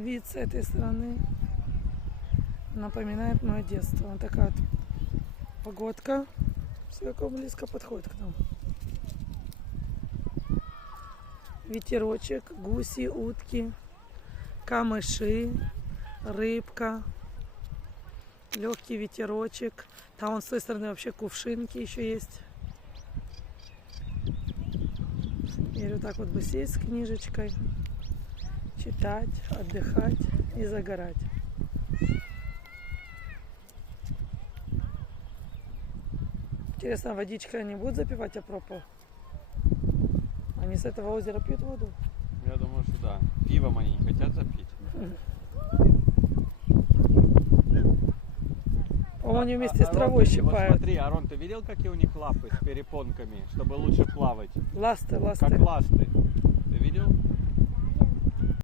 Вид с этой стороны напоминает мое детство. Вот такая вот погодка. Все как близко подходит к нам. Ветерочек, гуси, утки, камыши, рыбка, легкий ветерочек. Там вон с той стороны вообще кувшинки еще есть. И вот так вот бы сесть с книжечкой, читать, отдыхать и загорать. Интересно, водичка не будет запивать опропа? Они с этого озера пьют воду? Я думаю, что да. Пивом они не хотят запить. Они вместе с травой щипают. Вот смотри, Арон, ты видел, какие у них лапы с перепонками, чтобы лучше плавать? Ласты. Как ласты.